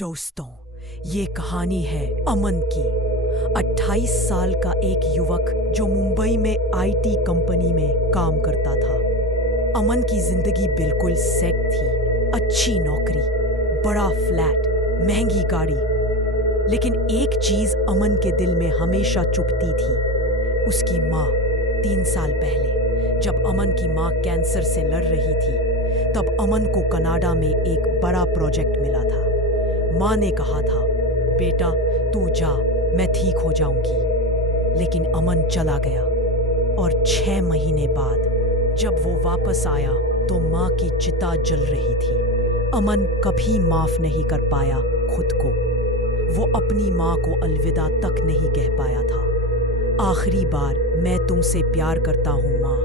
दोस्तों, ये कहानी है अमन की। 28 साल का एक युवक जो मुंबई में आईटी कंपनी में काम करता था। अमन की जिंदगी बिल्कुल सेट थी। अच्छी नौकरी, बड़ा फ्लैट, महंगी गाड़ी। लेकिन एक चीज अमन के दिल में हमेशा चुभती थी। उसकी माँ। 3 साल पहले जब अमन की माँ कैंसर से लड़ रही थी, तब अमन को कनाडा में एक बड़ा प्रोजेक्ट मिला था। माँ ने कहा था, बेटा तू जा, मैं ठीक हो जाऊंगी। लेकिन अमन चला गया और 6 महीने बाद जब वो वापस आया तो माँ की चिता जल रही थी। अमन कभी माफ नहीं कर पाया खुद को। वो अपनी माँ को अलविदा तक नहीं कह पाया था। आखिरी बार मैं तुमसे प्यार करता हूँ माँ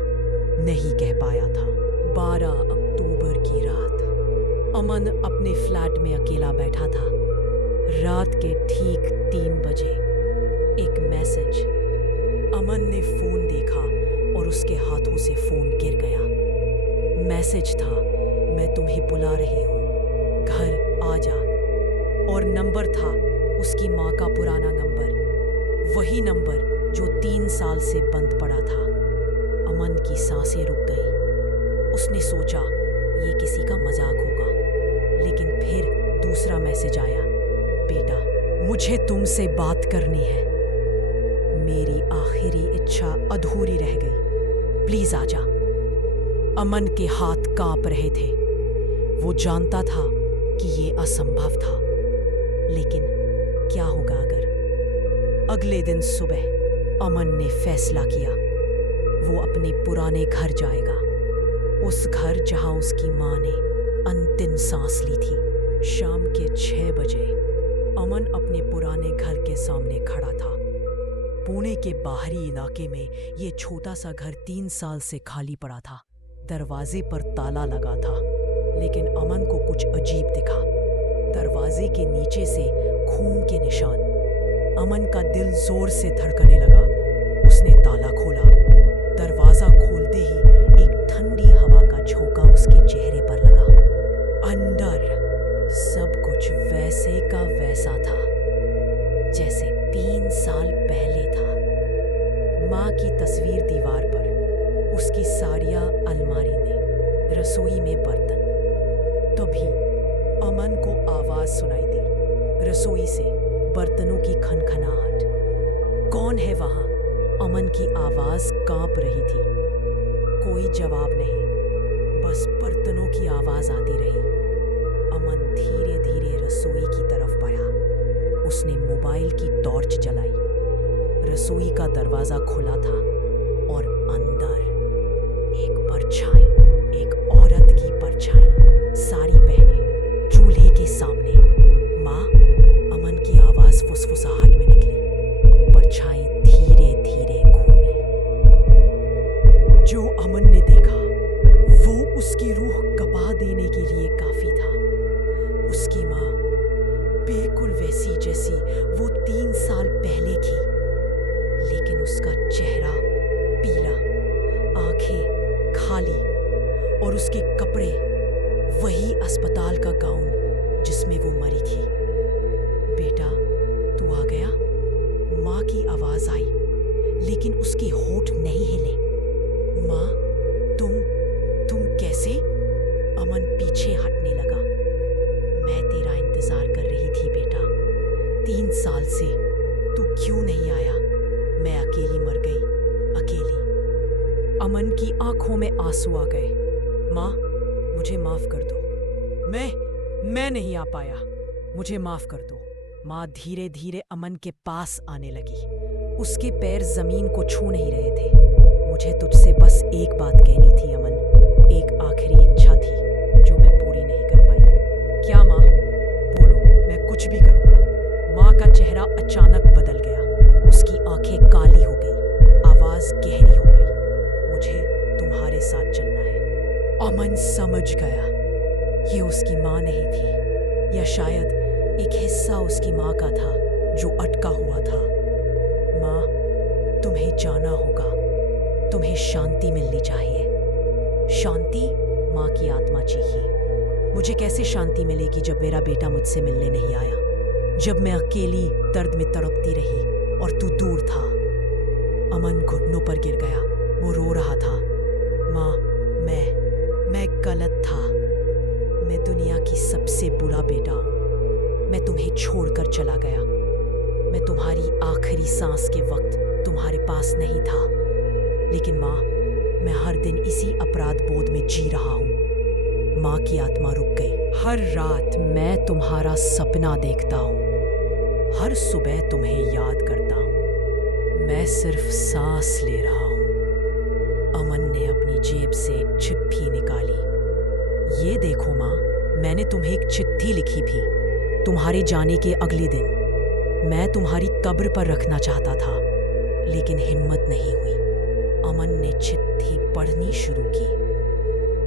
नहीं कह पाया था। 12 अक्टूबर की रात अमन अपने फ्लैट में अकेला बैठा था। रात के ठीक 3 बजे एक मैसेज। अमन ने फोन देखा और उसके हाथों से फोन गिर गया। मैसेज था, मैं तुम्हें बुला रही हूँ, घर आ जा। और नंबर था उसकी माँ का पुराना नंबर, वही नंबर जो 3 साल से बंद पड़ा था। अमन की सांसें रुक गई। उसने सोचा ये किसी का मजाक होगा। लेकिन फिर दूसरा मैसेज आया, बेटा मुझे तुमसे बात करनी है। मेरी आखिरी इच्छा अधूरी रह गई, प्लीज आजा। अमन के हाथ कांप रहे थे। वो जानता था कि ये असंभव था, लेकिन क्या होगा अगर। अगले दिन सुबह अमन ने फैसला किया, वो अपने पुराने घर जाएगा। उस घर जहां उसकी माँ ने अंतिम सांस ली थी। शाम के 6 बजे अमन अपने पुराने घर के सामने खड़ा था। पुणे के बाहरी इलाके में ये छोटा सा घर 3 साल से खाली पड़ा था। दरवाजे पर ताला लगा था, लेकिन अमन को कुछ अजीब दिखा। दरवाजे के नीचे से खून के निशान। अमन का दिल जोर से धड़कने लगा। उसने ताला खोला। दरवाजा खोलते ही एक ठंडी हवा का झोंका उसके चेहरे पर लगा। अंदर सब कुछ वैसे का वैसा था जैसे 3 साल पहले था। माँ की तस्वीर दीवार पर, उसकी साड़ियाँ अलमारी में, रसोई में बर्तन। तभी अमन को आवाज सुनाई दी, रसोई से बर्तनों की खनखनाहट। कौन है वहां? अमन की आवाज कांप रही थी। कोई जवाब नहीं, बस बर्तनों की आवाज आती रही। अमन धीरे धीरे रसोई की तरफ बढ़ा। उसने मोबाइल की टॉर्च जलाई। रसोई का दरवाजा खुला था और अंदर एक परछाई, एक औरत की परछाई, साड़ी पहने, चूल्हे के सामने। माँ, अमन की आवाज फुसफुसाहट में निकली। परछाई धीरे धीरे घूमी। जो अमन ने देखा वो उसकी रूह कपा देने के लिए काफी था। उसकी माँ बिल्कुल वैसी जैसी वो 3 साल पहले थी, लेकिन उसका चेहरा पीला, आंखें खाली और उसके कपड़े वही अस्पताल का गाउन जिसमें वो मरी थी। बेटा तू आ गया? माँ की आवाज आई, लेकिन उसके होठ नहीं हिले। माँ तुम कैसे? अमन पीछे हटने लगा। मैं तेरा इंतजार कर रही थी बेटा। 3 साल से तू क्यों नहीं आया? मैं अकेली मर गई, अकेली। अमन की आंखों में आंसू आ गए। माँ मुझे माफ कर दो, मैं नहीं आ पाया, मुझे माफ कर दो। माँ धीरे धीरे अमन के पास आने लगी। उसके पैर जमीन को छू नहीं रहे थे। मुझे तुझसे बस एक बात कहनी थी अमन, एक आखिरी इच्छा थी जो मैं पूरी नहीं कर पाई। क्या माँ? बोलो, मैं कुछ भी करूँगा। माँ का चेहरा अचानक बदल गया। उसकी आंखें काली हो गई, आवाज गहरी हो गई। मुझे तुम्हारे साथ चलना है। अमन समझ गया ये उसकी माँ नहीं थी, या शायद एक हिस्सा उसकी माँ का था जो अटका हुआ था। माँ तुम्हें जाना होगा, तुम्हें शांति मिलनी चाहिए। शांति? माँ की आत्मा चीखी। मुझे कैसे शांति मिलेगी जब मेरा बेटा मुझसे मिलने नहीं आया, जब मैं अकेली दर्द में तड़पती रही और तू दूर था। अमन घुटनों पर गिर गया। वो रो रहा था। माँ, मैं गलत था। मैं दुनिया की सबसे बुरा बेटा हूँ। मैं तुम्हें छोड़कर चला गया। मैं तुम्हारी आखिरी सांस के वक्त तुम्हारे पास नहीं था। लेकिन माँ, मैं हर दिन इसी अपराध बोध में जी रहा हूँ। माँ की आत्मा रुक गई। हर रात मैं तुम्हारा सपना देखता हूँ। हर सुबह तुम्हें याद करता हूँ। मैं सिर्फ सांस ले रहा हूँ। अमन ने अपनी जेब से एक चिट्ठी निकाली। ये देखो माँ, मैंने तुम्हें एक चिट्ठी लिखी थी तुम्हारे जाने के अगले दिन। मैं तुम्हारी कब्र पर रखना चाहता था, लेकिन हिम्मत नहीं हुई। अमन ने चिट्ठी पढ़नी शुरू की।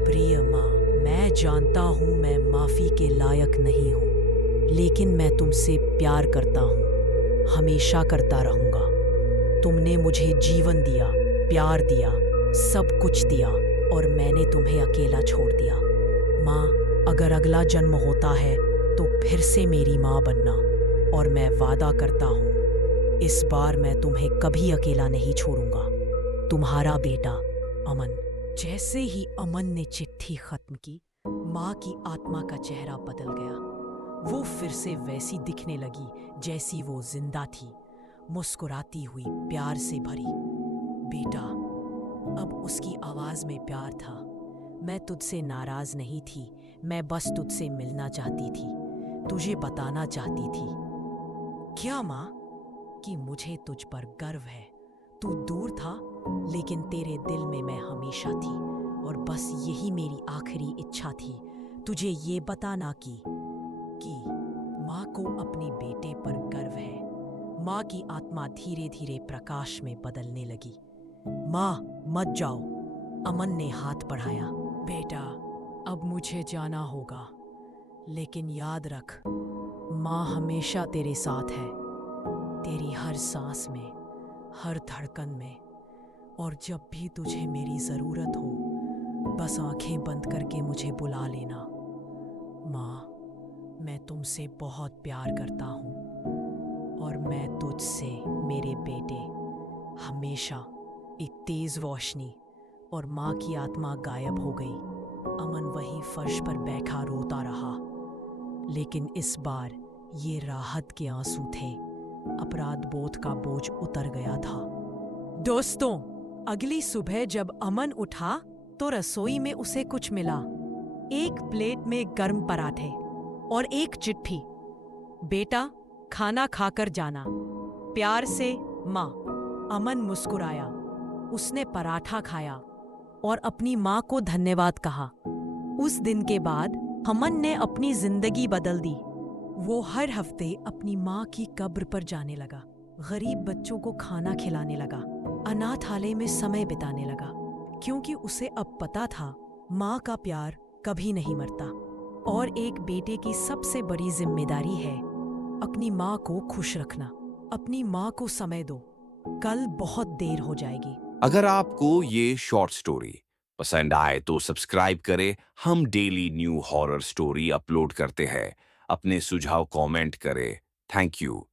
प्रिय माँ, मैं जानता हूँ मैं माफी के लायक नहीं हूँ, लेकिन मैं तुमसे प्यार करता हूँ, हमेशा करता रहूंगा। तुमने मुझे जीवन दिया, प्यार दिया, सब कुछ दिया, और मैंने तुम्हें अकेला छोड़ दिया। माँ, अगर अगला जन्म होता है तो फिर से मेरी माँ बनना, और मैं वादा करता हूँ इस बार मैं तुम्हें कभी अकेला नहीं छोड़ूंगा। तुम्हारा बेटा अमन। जैसे ही अमन ने चिट्ठी खत्म की, माँ की आत्मा का चेहरा बदल गया। वो फिर से वैसी दिखने लगी जैसी वो जिंदा थी, मुस्कुराती हुई, प्यार से भरी। बेटा, अब उसकी आवाज में प्यार था। मैं तुझसे नाराज नहीं थी, मैं बस तुझसे मिलना चाहती थी, तुझे बताना चाहती थी। क्या माँ, कि मुझे तुझ पर गर्व है। तू दूर था, लेकिन तेरे दिल में मैं हमेशा थी, और बस यही मेरी आखिरी इच्छा थी, तुझे ये बताना कि माँ को अपने बेटे पर गर्व है। माँ की आत्मा धीरे धीरे प्रकाश में बदलने लगी। माँ, मत जाओ, अमन ने हाथ बढ़ाया। बेटा, अब मुझे जाना होगा, लेकिन याद रख, माँ हमेशा तेरे साथ है, तेरी हर सांस में, हर धड़कन में। और जब भी तुझे मेरी जरूरत हो, बस आंखें बंद करके मुझे बुला लेना। माँ, मैं तुमसे बहुत प्यार करता हूँ, और मैं तुझसे, मेरे बेटे, हमेशा। एक तेज रोशनी, और माँ की आत्मा गायब हो गई। अमन वहीं फर्श पर बैठा रोता रहा, लेकिन इस बार ये राहत के आंसू थे। अपराध बोध का बोझ उतर गया था। दोस्तों, अगली सुबह जब अमन उठा तो रसोई में उसे कुछ मिला। एक प्लेट में गर्म पराठे और एक चिट्ठी। बेटा, खाना खाकर जाना, प्यार से, माँ। अमन मुस्कुराया। उसने पराठा खाया और अपनी माँ को धन्यवाद कहा। उस दिन के बाद अमन ने अपनी जिंदगी बदल दी। वो हर हफ्ते अपनी माँ की कब्र पर जाने लगा, गरीब बच्चों को खाना खिलाने लगा, अनाथालय में समय बिताने लगा, क्योंकि उसे अब पता था माँ का प्यार कभी नहीं मरता। और एक बेटे की सबसे बड़ी जिम्मेदारी है अपनी माँ को खुश रखना। अपनी माँ को समय दो, कल बहुत देर हो जाएगी। अगर आपको ये शॉर्ट स्टोरी पसंद आए तो सब्सक्राइब करें। हम daily new horror story upload करते हैं। अपने सुझाव कमेंट करें। Thank you.